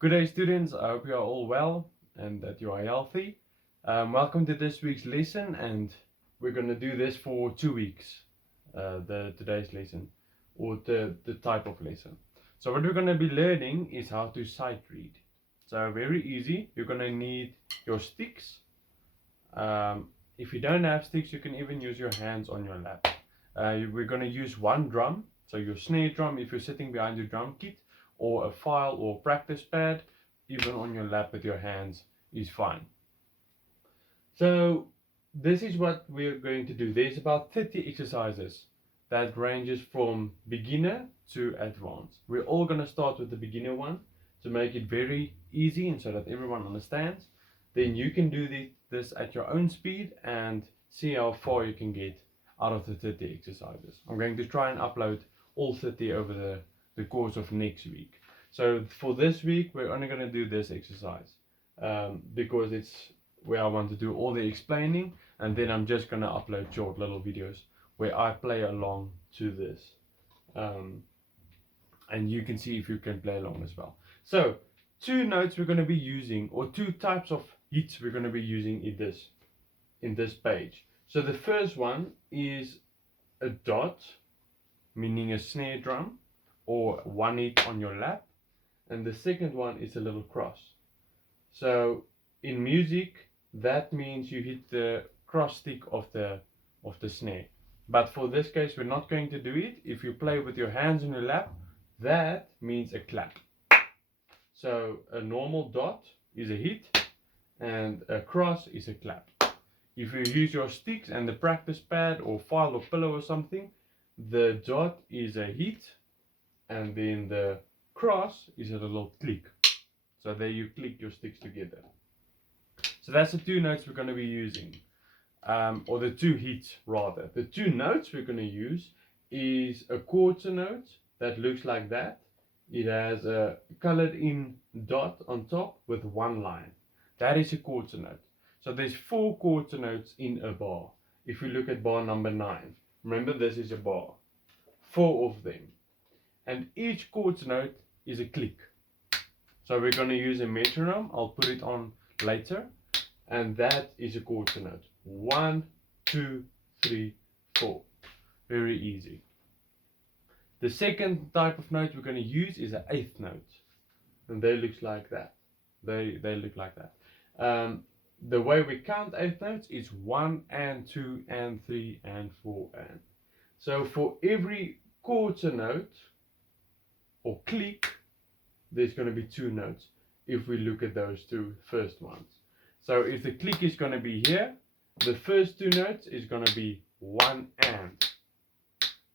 Good day, students. I hope you are all well and that you are healthy. Welcome to this week's lesson, and we're going to do this for 2 weeks. The today's lesson, or the type of lesson. So what we're going to be learning is how to sight read. So very easy. You're going to need your sticks. If you don't have sticks, you can even use your hands on your lap. We're going to use one drum, so your snare drum if you're sitting behind your drum kit, or a file or practice pad, even on your lap with your hands is fine. So this is what we're going to do. There's about 30 exercises that ranges from beginner to advanced. We're all going to start with the beginner one to make it very easy and so that everyone understands. Then you can do this at your own speed and see how far you can get out of the 30 exercises. I'm going to try and upload all 30 over the course of next week. So for this week, we're only going to do this exercise because it's where I want to do all the explaining, and then I'm just going to upload short little videos where I play along to this. And you can see if you can play along as well. So two notes we're going to be using, or two types of hits we're going to be using in this page. So the first one is a dot, meaning a snare drum, or one hit on your lap, and the second one is a little cross. So in music, that means you hit the cross stick of the snare. But for this case, we're not going to do it. If you play with your hands on your lap, that means a clap. So a normal dot is a hit, and a cross is a clap. If you use your sticks and the practice pad or file or pillow or something, the dot is a hit, and then the cross is a little click. So there you click your sticks together. So that's the two notes we're going to be using, or the two hits rather. The two notes we're going to use is a quarter note that looks like that. It has a colored in dot on top with one line. That is a quarter note. So there's 4 quarter notes in a bar. If we look at bar number 9, remember this is a bar. 4 of them. And each quarter note is a click. So we're going to use a metronome. I'll put it on later. And that is a quarter note. 1, 2, 3, 4. Very easy. The second type of note we're going to use is an eighth note. And they look like that. They look like that. The way we count eighth notes is 1 and 2 and 3 and 4 and. So for every quarter note or click, there's going to be 2 notes if we look at those two first ones. So if the click is going to be here, the first 2 notes is going to be 1 and.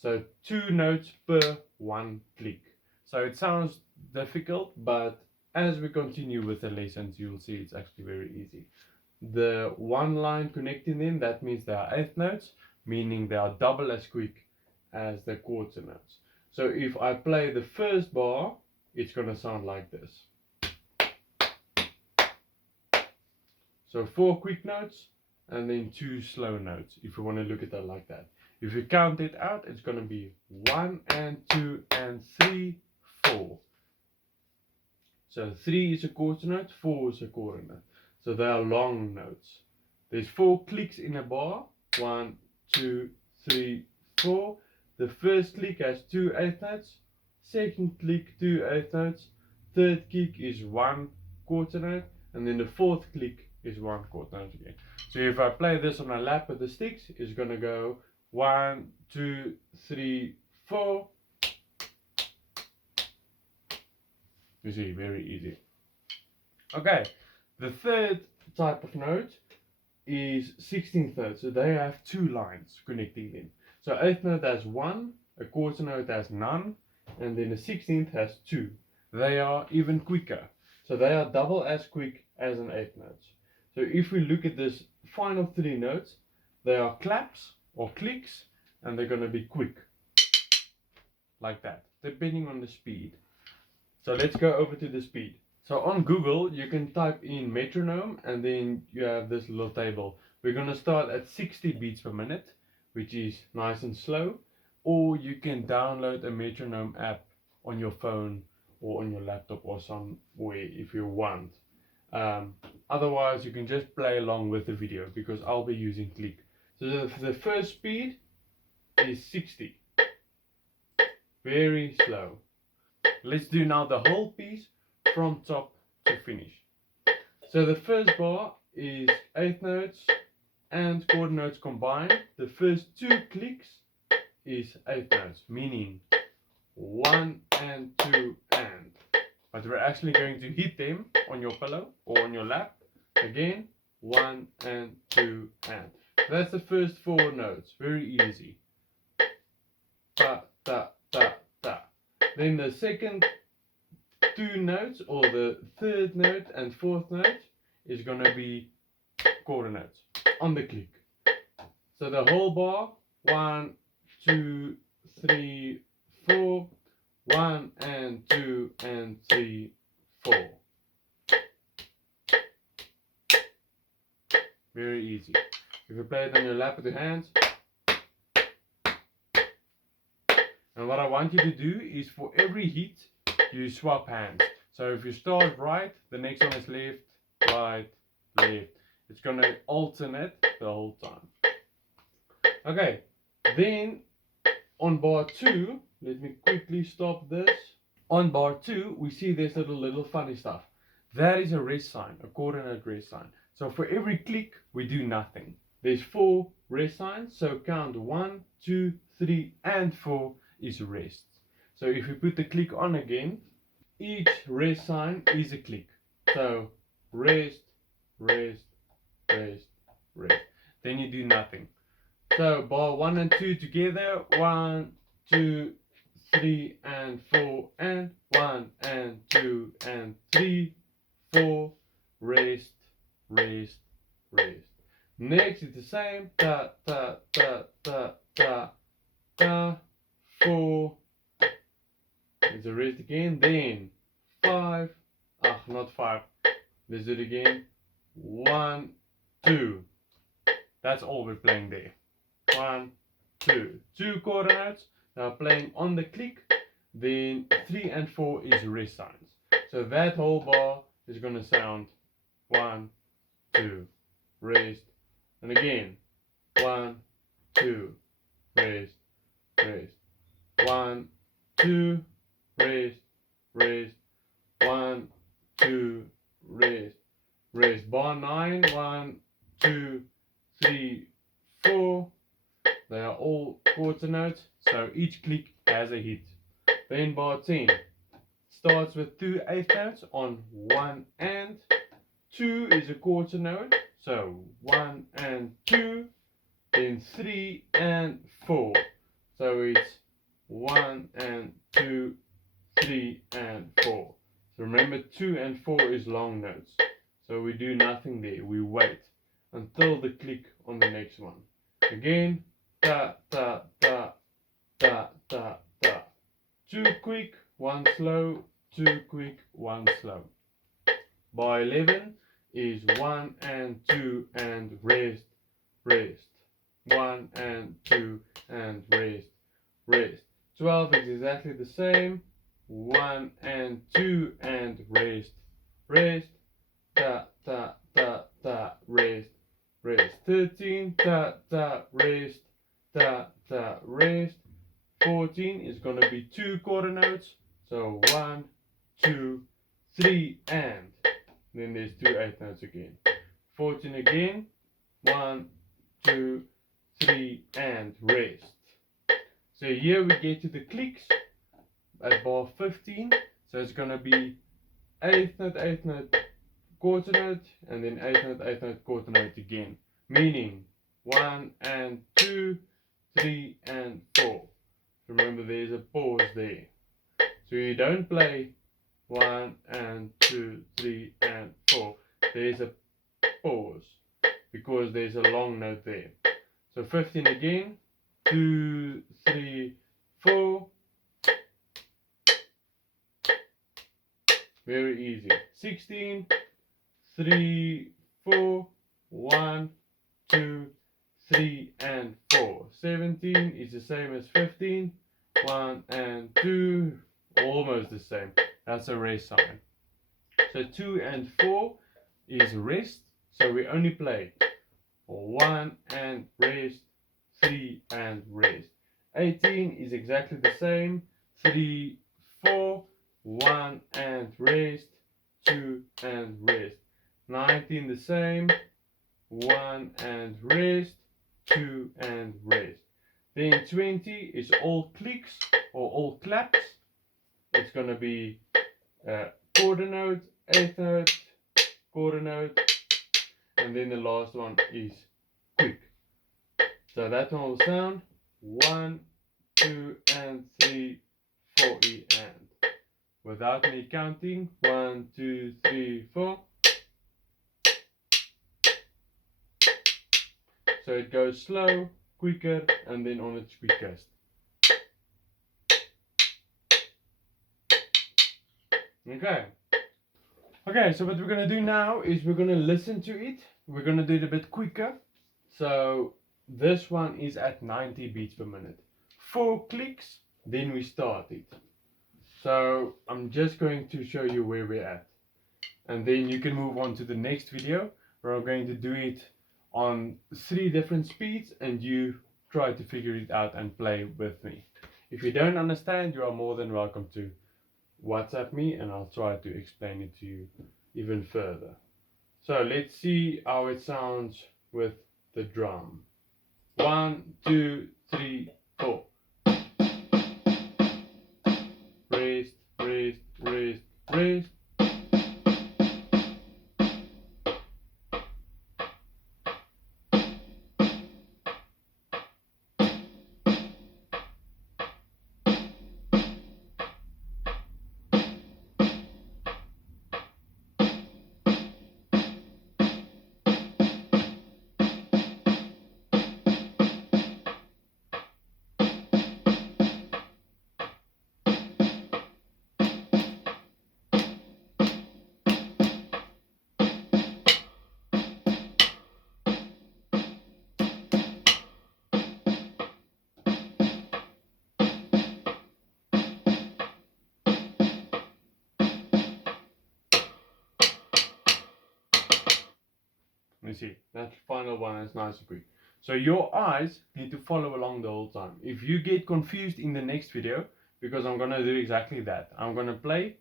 So 2 notes per 1 click. So it sounds difficult, but as we continue with the lessons, you'll see it's actually very easy. The one line connecting them, that means they are eighth notes, meaning they are double as quick as the quarter notes. So if I play the first bar, it's going to sound like this. So 4 quick notes and then 2 slow notes, if you want to look at that like that. If you count it out, it's going to be 1 and 2 and 3, 4. So 3 is a quarter note, 4 is a quarter note. So they are long notes. There's 4 clicks in a bar. 1, 2, 3, 4. The first click has 2 eighth notes. Second click, 2 eighth notes. Third click is 1 quarter note. And then the fourth click is 1 quarter note again. So if I play this on a lap with the sticks, it's going to go 1, 2, 3, 4. You see, very easy. Okay, the third type of note is 16th note. So they have 2 lines connecting them. So 8th note has 1, a quarter note has none, and then the 16th has 2. They are even quicker. So they are double as quick as an 8th note. So if we look at this final 3 notes, they are claps or clicks, and they're going to be quick. Like that, depending on the speed. So let's go over to the speed. So on Google, you can type in metronome, and then you have this little table. We're going to start at 60 beats per minute, which is nice and slow. Or you can download a metronome app on your phone or on your laptop or somewhere if you want. Otherwise, you can just play along with the video because I'll be using click. So the first speed is 60. Very slow. Let's do now the whole piece from top to finish. So the first bar is 8 notes and quarter notes combined. The first 2 clicks is 8 notes, meaning 1 and 2 and. But we're actually going to hit them on your pillow or on your lap. Again, 1 and 2 and. That's the first 4 notes, very easy. Ta, ta, ta, ta. Then the second 2 notes, or the third note and fourth note, is going to be quarter notes on the click. So the whole bar, 1, 2, 3, 4, 1 and 2 and 3, 4. Very easy. If you play it on your lap with your hands. And what I want you to do is for every hit, you swap hands. So if you start right, the next one is left, right, left. It's going to alternate the whole time. Okay, then on bar 2, let me quickly stop this. On bar 2, we see this little funny stuff. That is a rest sign, a quarter note rest sign. So for every click, we do nothing. There's 4 rest signs, so count 1, 2, 3, and 4 is rest. So if you put the click on again, each rest sign is a click. So rest, rest, rest, rest. Then you do nothing. So bar 1 and 2 together, 1, 2, 3 and 4 and 1 and 2 and 3, 4, rest, rest, rest. Next it's the same, ta, ta, ta, ta, ta, ta, 4, it's a rest again, then 5, not 5, let's do it again, 1, 2, that's all we're playing there, 1, 2, 2 quarter notes, now playing on the click, then 3 and 4 is rest signs, so that whole bar is going to sound 1, 2, rest, and again, 1, 2, rest, rest, 1, 2, rest, rest, 1, 2, rest, rest. Bar 9, 1, 2, 3, 4. They are all quarter notes, so each click has a hit. Then bar 10 starts with 2 eighth notes on 1 and 2 is a quarter note, so 1 and 2, then 3 and 4. So it's 1 and 2, 3 and 4. So remember 2 and 4 is long notes. So we do nothing there. We wait until the click on the next one. Again, ta ta ta ta ta ta. 2 quick, 1 slow, 2 quick, 1 slow. Bar 11 is 1 and 2 and rest, rest. 1 and 2 and rest, rest. 12 is exactly the same. 1 and 2 and rest, rest. Ta ta ta ta, rest, rest. 13, ta ta, rest, ta ta, rest. 14 is going to be 2 quarter notes. So 1, 2, 3 and. Then there's 2 eighth notes again. 14 again. 1, 2, 3 and rest. So here we get to the clicks at bar 15. So it's going to be eighth note, quarter note, and then eighth note, quarter note again. Meaning 1 and 2, 3 and 4. Remember there's a pause there. So you don't play 1 and 2, 3 and 4. There's a pause because there's a long note there. So 15 again, 2, 3, 4. Very easy. 16, 3, 4, 1, 2, 3 and 4. 17 is the same as 15, 1 and 2, almost the same. That's a rest sign. So 2 and 4 is rest. So we only play 1 and rest, 3 and rest. 18 is exactly the same. 3, 4, 1 and rest, 2 and rest. 19 the same. 1 and rest, 2 and rest. Then 20 is all clicks or all claps. It's going to be quarter note, eighth note, quarter note, and then the last one is quick. So that one will sound 1, 2 and 3, 4 and. Without me counting, 1, 2, 3, 4. So it goes slow, quicker, and then on its quickest. Okay, so what we're going to do now is we're going to listen to it. We're going to do it a bit quicker. So this one is at 90 beats per minute. 4 clicks, then we start it. So I'm just going to show you where we're at. And then you can move on to the next video where I'm going to do it on 3 different speeds and you try to figure it out and play with me. If you don't understand, you are more than welcome to WhatsApp me and I'll try to explain it to you even further. So let's see how it sounds with the drum. 1, 2, 3, 4. Rest, rest, rest, rest. You see, that final one is nice and quick. So your eyes need to follow along the whole time. If you get confused in the next video, because I'm going to do exactly that. I'm going to play,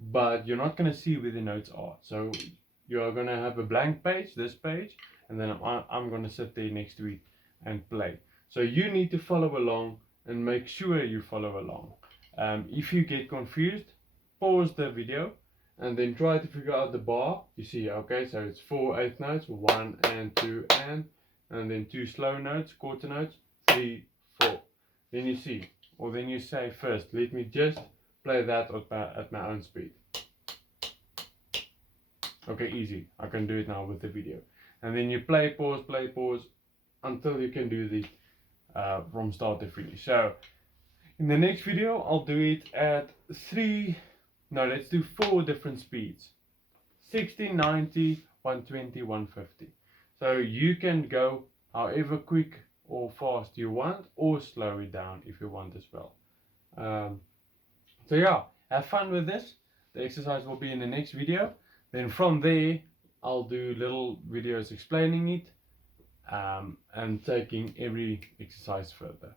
but you're not going to see where the notes are. So you're going to have a blank page, this page, and then I'm going to sit there next to it and play. So you need to follow along and make sure you follow along. If you get confused, pause the video and then try to figure out the bar. You see, okay, so it's 4 eighth notes, 1 and 2 and then 2 slow notes, quarter notes, 3, 4. Then you see, or then you say first, let me just play that at my own speed. Okay, easy. I can do it now with the video. And then you play, pause until you can do this from start to finish. So in the next video, I'll do it at let's do 4 different speeds. 60, 90, 120, 150. So you can go however quick or fast you want, or slow it down if you want as well. So yeah, have fun with this. The exercise will be in the next video. Then from there, I'll do little videos explaining it and taking every exercise further.